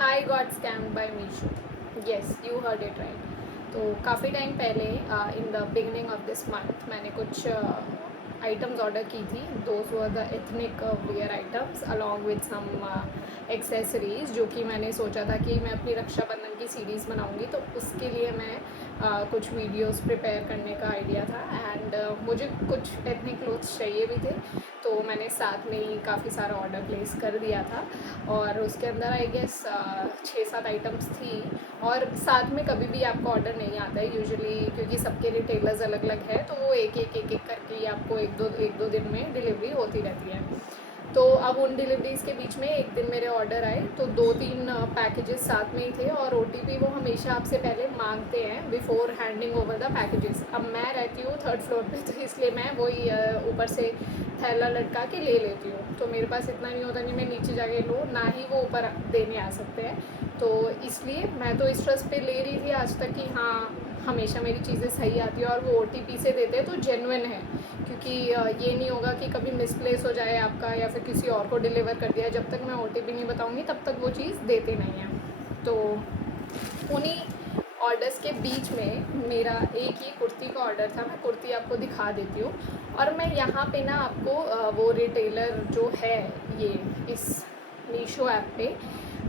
I got scammed by Meesho. Yes, you heard it right. तो काफ़ी time पहले in the beginning of this month मैंने कुछ items order की थी। Those were the ethnic wear items along with some accessories, जो कि मैंने सोचा था कि मैं अपनी रक्षाबंधन की सीरीज़ बनाऊंगी, तो उसके लिए मैं कुछ वीडियोस प्रिपेयर करने का आइडिया था। एंड मुझे कुछ एथनिक क्लोथ्स चाहिए भी थे, तो मैंने साथ में ही काफ़ी सारा ऑर्डर प्लेस कर दिया था। और उसके अंदर आई गेस 6-7 आइटम्स थी। और साथ में कभी भी आपको ऑर्डर नहीं आता है यूजुअली, क्योंकि सबके रिटेलर्स अलग अलग है, तो वो एक एक करके ही आपको एक दो दिन में डिलीवरी होती रहती है। तो अब उन डिलीवरीज़ के बीच में एक दिन मेरे ऑर्डर आए, तो 2-3 पैकेजेस साथ में ही थे। और ओटीपी वो हमेशा आपसे पहले मांगते हैं before handing over the packages. अब मैं रहती हूँ थर्ड फ्लोर पे, तो इसलिए मैं वही ऊपर से थैला लटका के ले लेती हूँ। तो मेरे पास इतना नहीं होता, नहीं मैं नीचे जाके लूँ, ना ही वो ऊपर देने आ सकते हैं। तो इसलिए मैं तो इस ट्रस्ट पे ले रही थी आज तक कि हाँ, हमेशा मेरी चीज़ें सही आती है। और वो ओटीपी से देते हैं तो जेन्युइन है, क्योंकि ये नहीं होगा कि कभी मिसप्लेस हो जाए आपका या फिर किसी और को डिलीवर कर दिया। जब तक मैं ओटीपी नहीं बताऊँगी तब तक वो चीज़ देते नहीं हैं। तो उन्हीं ऑर्डर्स के बीच में मेरा एक ही कुर्ती का ऑर्डर था। मैं कुर्ती आपको दिखा देती हूँ। और मैं यहाँ पे ना आपको वो रिटेलर जो है ये इस मीशो ऐप पे,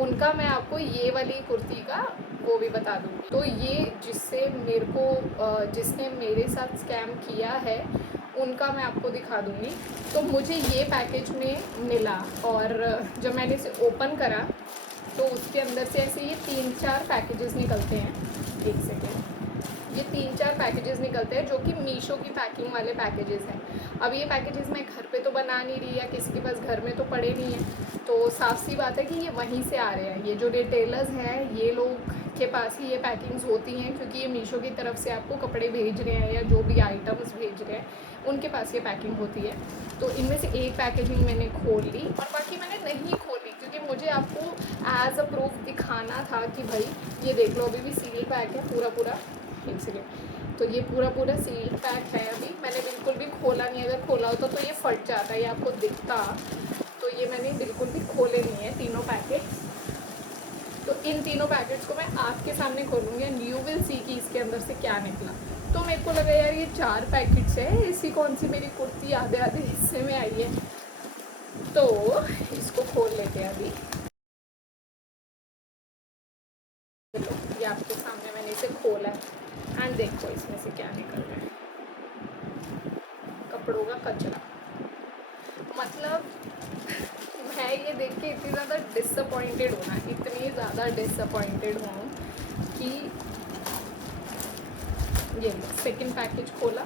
उनका मैं आपको ये वाली कुर्ती का वो भी बता दूँगी। तो ये जिससे मेरे को जिसने मेरे साथ स्कैम किया है उनका मैं आपको दिखा दूँगी। तो मुझे ये पैकेज में मिला, और जब मैंने इसे ओपन करा तो उसके अंदर से ऐसे ये 3-4 पैकेजेस निकलते हैं। एक सेकेंड, ये 3-4 पैकेजेस निकलते हैं जो कि मीशो की पैकिंग वाले पैकेजेस हैं। अब ये पैकेजेस मैं घर पे तो बना नहीं रही, या किसी के पास घर में तो पड़े नहीं हैं, तो साफ सी बात है कि ये वहीं से आ रहे हैं। ये जो रिटेलर्स हैं ये लोग के पास ही ये पैकिंग्स होती हैं, क्योंकि ये मीशो की तरफ से आपको कपड़े भेज रहे हैं या जो भी आइटम्स भेज रहे हैं उनके पास ये पैकिंग होती है। तो इनमें से एक पैकेजिंग मैंने खोल ली और बाकी मैंने नहीं खोली, क्योंकि मुझे आपको एज अ प्रूफ दिखाना था कि भाई ये देख लो, अभी भी सील पैक है पूरा पूरा। एक सेकेंड, तो ये पूरा पूरा सील पैक है। अभी मैंने बिल्कुल भी खोला नहीं, अगर खोला होता तो ये फट जाता, ये आपको दिखता। तो ये मैंने बिल्कुल भी खोले नहीं है तीनों पैकेट। तो इन तीनों पैकेट्स को मैं आपके सामने खोलूँगी एंड यू विल सी कि इसके अंदर से क्या निकला। तो मेरे को लगा यार ये 4 पैकेट्स है, इसी कौन सी मेरी कुर्ती आधे आधे हिस्से में आई है। तो इसको खोल लेते हैं अभी। चलो, ये आपके सामने मैंने इसे खोला है एंड देखो इसमें से क्या निकल रहा है। कपड़ों का कचरा। मतलब मैं ये देख के इतनी ज़्यादा डिसअपॉइंटेड हूँ ना, इतनी ज़्यादा डिसअपॉइंटेड हूँ कि ये सेकंड पैकेज खोला,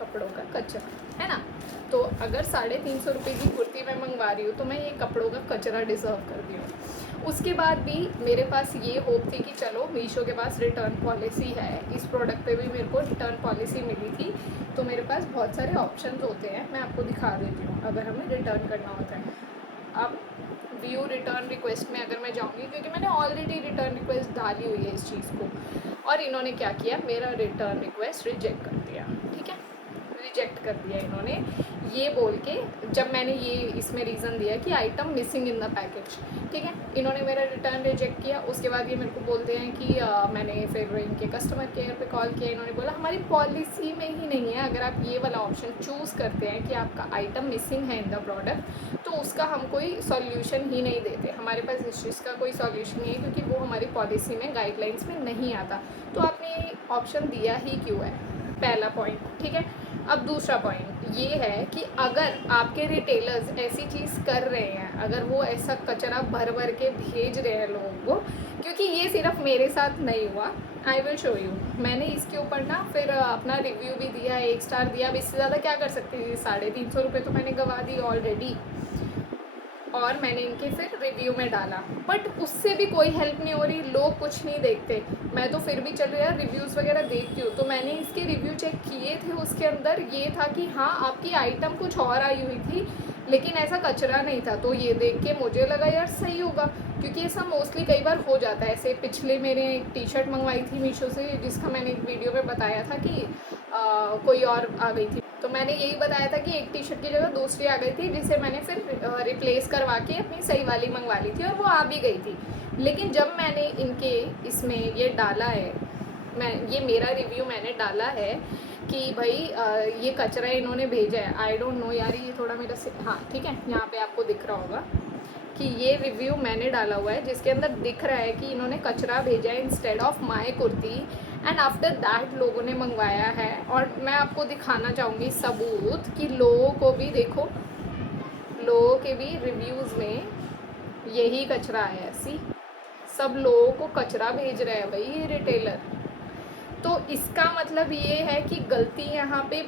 कपड़ों का कचरा है ना। तो अगर 350 रुपये की कुर्ती मैं मंगवा रही हूँ तो मैं ये कपड़ों का कचरा डिज़र्व कर रही हूँ। उसके बाद भी मेरे पास ये होप थी कि चलो मीशो के पास रिटर्न पॉलिसी है, इस प्रोडक्ट पे भी मेरे को रिटर्न पॉलिसी मिली थी, तो मेरे पास बहुत सारे ऑप्शंस होते हैं। मैं आपको दिखा देती हूँ अगर हमें रिटर्न करना होता है। अब व्यू रिटर्न रिक्वेस्ट में अगर मैं जाऊँगी, क्योंकि मैंने ऑलरेडी रिटर्न रिक्वेस्ट डाली हुई है इस चीज़ को, और इन्होंने क्या किया, मेरा रिटर्न रिक्वेस्ट रिजेक्ट कर दिया। ठीक है, रिजेक्ट कर दिया इन्होंने, ये बोल के, जब मैंने ये इसमें रीज़न दिया कि item missing in the package. ठीक है, इन्होंने मेरा रिटर्न रिजेक्ट किया। उसके बाद ये मेरे को बोलते हैं कि मैंने फिर इनके कस्टमर केयर पे कॉल किया। इन्होंने बोला हमारी पॉलिसी में ही नहीं है, अगर आप ये वाला ऑप्शन चूज़ करते हैं कि आपका आइटम मिसिंग है इन द प्रोडक्ट, तो उसका हम कोई सॉल्यूशन ही नहीं देते। हमारे पास इस चीज़ का कोई सॉल्यूशन नहीं है, क्योंकि वो हमारी पॉलिसी में, गाइडलाइंस में नहीं आता। तो आपने ऑप्शन दिया ही क्यों है, पहला पॉइंट। ठीक है, अब दूसरा पॉइंट ये है कि अगर आपके रिटेलर्स ऐसी चीज़ कर रहे हैं, अगर वो ऐसा कचरा भर भर के भेज रहे हैं लोगों को, क्योंकि ये सिर्फ मेरे साथ नहीं हुआ, आई विल शो यू। मैंने इसके ऊपर ना फिर अपना रिव्यू भी दिया, 1 स्टार दिया। अब इससे ज़्यादा क्या कर सकती थी, 350 रुपये तो मैंने गंवा दी ऑलरेडी, और मैंने इनके फिर रिव्यू में डाला, बट उससे भी कोई हेल्प नहीं हो रही, लोग कुछ नहीं देखते। मैं तो फिर भी चलो यार रिव्यूज़ वगैरह देखती हूँ। तो मैंने इसके रिव्यू चेक किए थे, उसके अंदर ये था कि हाँ आपकी आइटम कुछ और आई हुई थी, लेकिन ऐसा कचरा नहीं था। तो ये देख के मुझे लगा यार सही होगा, क्योंकि ऐसा मोस्टली कई बार हो जाता है। ऐसे पिछले मेरे एक टी शर्ट मंगवाई थी मीशो से, जिसका मैंने एक वीडियो में बताया था कि कोई और आ गई थी। तो मैंने यही बताया था कि एक टी शर्ट की जगह दूसरी आ गई थी, जिसे मैंने फिर रिप्लेस करवा के अपनी सही वाली मंगवा ली थी और वो आ भी गई थी। लेकिन जब मैंने इनके इसमें ये डाला है, ये मेरा रिव्यू मैंने डाला है कि भाई ये कचरा इन्होंने भेजा है, आई डोंट नो यार, ये थोड़ा मेरा हाँ ठीक है, यहाँ पे आपको दिख रहा होगा कि ये रिव्यू मैंने डाला हुआ है, जिसके अंदर दिख रहा है कि इन्होंने कचरा भेजा है instead of my kurti, and after that लोगों ने मंगवाया है। और मैं आपको दिखाना चाहूँगी सबूत कि लोगों को भी देखो, लोगों के भी रिव्यूज़ में यही कचरा है। सी, सब लोगों को कचरा भेज रहे हैं भाई ये रिटेलर। तो इसका मतलब ये है कि गलती यहाँ पे,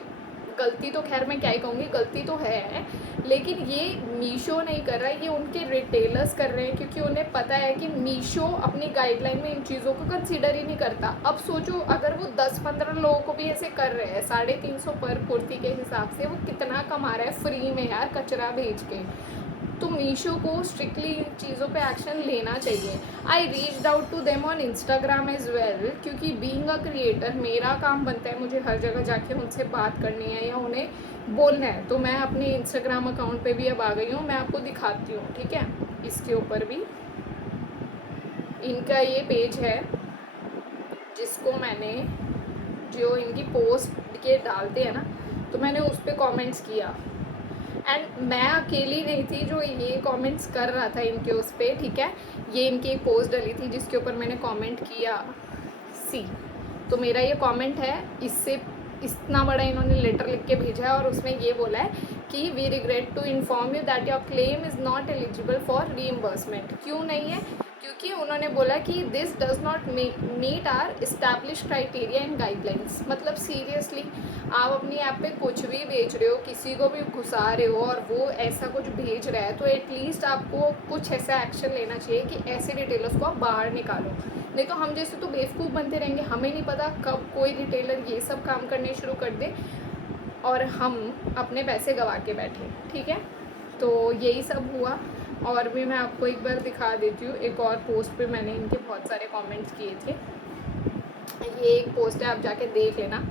गलती तो खैर मैं क्या ही कहूँगी, गलती तो है, लेकिन ये मीशो नहीं कर रहा है, ये उनके रिटेलर्स कर रहे हैं, क्योंकि उन्हें पता है कि मीशो अपनी गाइडलाइन में इन चीज़ों को कंसीडर ही नहीं करता। अब सोचो अगर वो 10-15 लोगों को भी ऐसे कर रहे हैं 350 पर कुर्ती के हिसाब से, वो कितना कमा रहा है फ्री में यार कचरा भेज के। तो मीशो को स्ट्रिक्टली इन चीज़ों पे एक्शन लेना चाहिए। I reached out to them on Instagram as well, क्योंकि बीइंग अ क्रिएटर मेरा काम बनता है, मुझे हर जगह जाके उनसे बात करनी है या उन्हें बोलना है। तो मैं अपने इंस्टाग्राम अकाउंट पे भी अब आ गई हूँ, मैं आपको दिखाती हूँ, ठीक है। इसके ऊपर भी इनका ये पेज है, जिसको मैंने, जो इनकी पोस्ट के डालते हैं ना, तो मैंने उस पर कॉमेंट्स किया, एंड मैं अकेली नहीं थी जो ये कमेंट्स कर रहा था इनके उस पर, ठीक है। ये इनकी एक पोस्ट डली थी जिसके ऊपर मैंने कमेंट किया, सी, तो मेरा ये कमेंट है, इससे इतना बड़ा इन्होंने लेटर लिख के भेजा है और उसमें ये बोला है कि we regret to inform you that your claim is not eligible for reimbursement. क्यों नहीं है? क्योंकि उन्होंने बोला कि this does not meet our establish criteria and guidelines. मतलब सीरियसली आप अपनी ऐप पे कुछ भी बेच रहे हो, किसी को भी घुसा रहे हो और वो ऐसा कुछ भेज रहा है, तो एटलीस्ट आपको कुछ ऐसा एक्शन लेना चाहिए कि ऐसे रिटेलर्स को आप बाहर निकालो। नहीं तो हम जैसे तो बेवकूफ़ बनते रहेंगे, हमें नहीं पता कब कोई रिटेलर ये सब काम करने शुरू कर दे और हम अपने पैसे गंवा के बैठे, ठीक है। तो यही सब हुआ। और भी मैं आपको एक बार दिखा देती हूँ, एक और पोस्ट पे मैंने इनके बहुत सारे कमेंट्स किए थे। ये एक पोस्ट है, आप जाके देख लेना,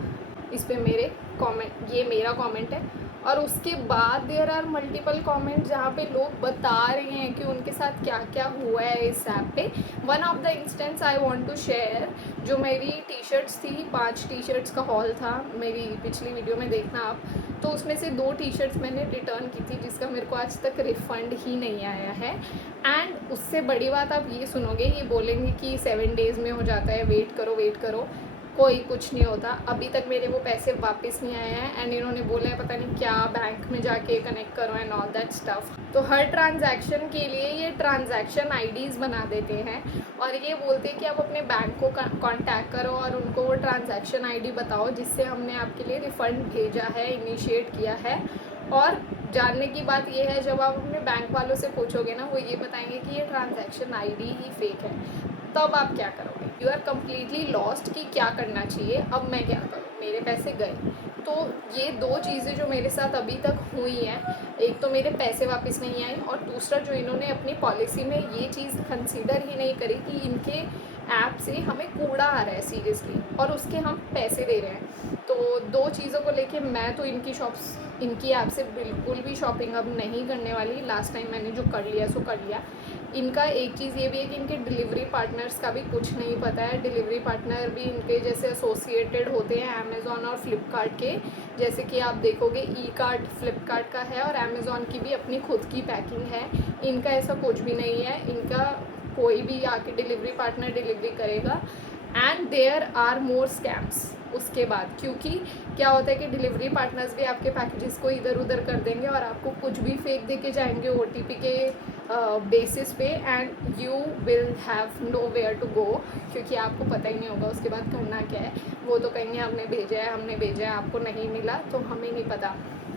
इस पे मेरे कमेंट, ये मेरा कमेंट है। और उसके बाद देयर आर मल्टीपल कमेंट जहाँ पे लोग बता रहे हैं कि उनके साथ क्या क्या हुआ है इस ऐप पे। One of the instance I want to share, जो मेरी टी शर्ट्स थी, 5 टी शर्ट्स का हॉल था, मेरी पिछली वीडियो में देखना आप, तो उसमें से 2 टी शर्ट्स मैंने रिटर्न की थी, जिसका मेरे को आज तक रिफ़ंड ही नहीं आया है। एंड उससे बड़ी बात आप ये सुनोगे, ये बोलेंगे कि 7 डेज़ में हो जाता है, वेट करो वेट करो, कोई कुछ नहीं होता। अभी तक मेरे वो पैसे वापस नहीं आए हैं, एंड इन्होंने बोला है पता नहीं क्या बैंक में जाके कनेक्ट करो एंड ऑल दैट स्टफ। तो हर ट्रांजैक्शन के लिए ये ट्रांजैक्शन आईडीज़ बना देते हैं और ये बोलते हैं कि आप अपने बैंक को कांटेक्ट करो और उनको वो ट्रांजैक्शन आईडी बताओ जिससे हमने आपके लिए रिफ़ंड भेजा है, इनिशिएट किया है। और जानने की बात ये है, जब आप अपने बैंक वालों से पूछोगे ना, वो ये बताएंगे कि ये ट्रांजैक्शन आईडी ही फेक है। तब आप क्या करोगे? यू आर कम्प्लीटली लॉस्ट कि क्या करना चाहिए, अब मैं क्या करूँ, मेरे पैसे गए। तो ये 2 चीज़ें जो मेरे साथ अभी तक हुई हैं, एक तो मेरे पैसे वापस नहीं आए और दूसरा जो इन्होंने अपनी पॉलिसी में ये चीज़ कंसीडर ही नहीं करी कि इनके ऐप से हमें कूड़ा आ रहा है सीरियसली और उसके हम पैसे दे रहे हैं। तो 2 चीज़ों को लेके मैं तो इनकी ऐप से बिल्कुल भी शॉपिंग अब नहीं करने वाली। लास्ट टाइम मैंने जो कर लिया सो कर लिया। इनका एक चीज़ ये भी है कि इनके डिलीवरी पार्टनर्स का भी कुछ नहीं पता है। डिलीवरी पार्टनर भी इनके जैसे एसोसिएटेड होते हैं अमेज़ॉन और फ्लिपकार्ट के, जैसे कि आप देखोगे ई कार्ट फ्लिपकार्ट का है और अमेज़ॉन की भी अपनी खुद की पैकिंग है। इनका ऐसा कुछ भी नहीं है, इनका कोई भी आके डिलीवरी पार्टनर डिलीवरी करेगा। And there are more scams उसके बाद, क्योंकि क्या होता है कि डिलीवरी पार्टनर्स भी आपके पैकेजेस को इधर उधर कर देंगे और आपको कुछ भी फेक दे के जाएंगे OTP के बेसिस पे, and you will have nowhere to go, क्योंकि आपको पता ही नहीं होगा उसके बाद करना क्या है। वो तो कहेंगे हमने भेजा है, आपको नहीं मिला तो हमें नहीं पता।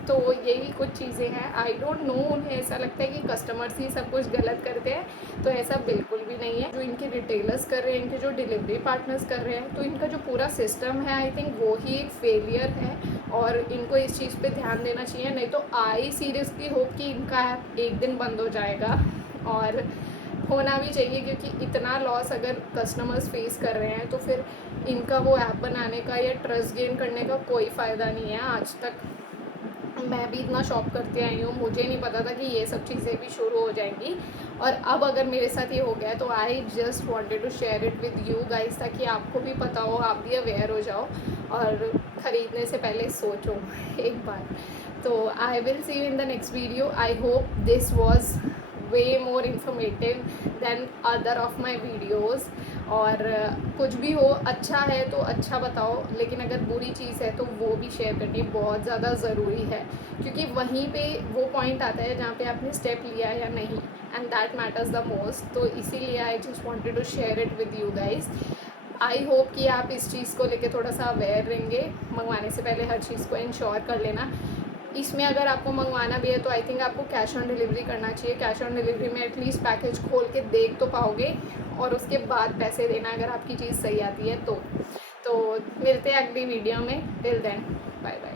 तो यही कुछ चीज़ें हैं। आई डोंट नो, उन्हें ऐसा लगता है कि कस्टमर्स ही सब कुछ गलत करते हैं, तो ऐसा बिल्कुल भी नहीं है। जो इनके रिटेलर्स कर रहे हैं, इनके जो डिलीवरी पार्टनर्स कर रहे हैं, तो इनका जो पूरा सिस्टम है आई थिंक वो ही एक फेलियर है और इनको इस चीज़ पे ध्यान देना चाहिए। नहीं तो आई सीरियसली होप कि इनका ऐप एक दिन बंद हो जाएगा, और होना भी चाहिए, क्योंकि इतना लॉस अगर कस्टमर्स फेस कर रहे हैं तो फिर इनका वो ऐप बनाने का या ट्रस्ट गेन करने का कोई फ़ायदा नहीं है आज तक। मैं भी इतना शॉप करते आई हूँ, मुझे नहीं पता था कि ये सब चीज़ें भी शुरू हो जाएंगी। और अब अगर मेरे साथ ये हो गया तो I just wanted to share it with you guys, ताकि आपको भी पता हो, आप भी अवेयर हो जाओ और ख़रीदने से पहले सोचो एक बार। तो I will see you in the next video. I hope this was way more informative than other of my videos. और कुछ भी हो, अच्छा है तो अच्छा बताओ, लेकिन अगर बुरी चीज़ है तो वो भी शेयर करनी बहुत ज़्यादा ज़रूरी है, क्योंकि वहीं पे वो पॉइंट आता है जहाँ पे आपने स्टेप लिया या नहीं, and that matters the most. तो इसीलिए I just wanted to share it with you guys. I hope कि आप इस चीज़ को लेके थोड़ा सा अवेयर रहेंगे। मंगवाने से पहले हर चीज़ को इंश्योर कर लेना। इसमें अगर आपको मंगवाना भी है तो आई थिंक आपको कैश ऑन डिलीवरी करना चाहिए। कैश ऑन डिलीवरी में एटलीस्ट पैकेज खोल के देख तो पाओगे, और उसके बाद पैसे देना अगर आपकी चीज़ सही आती है तो। मिलते हैं अगली वीडियो में। Till then, bye bye.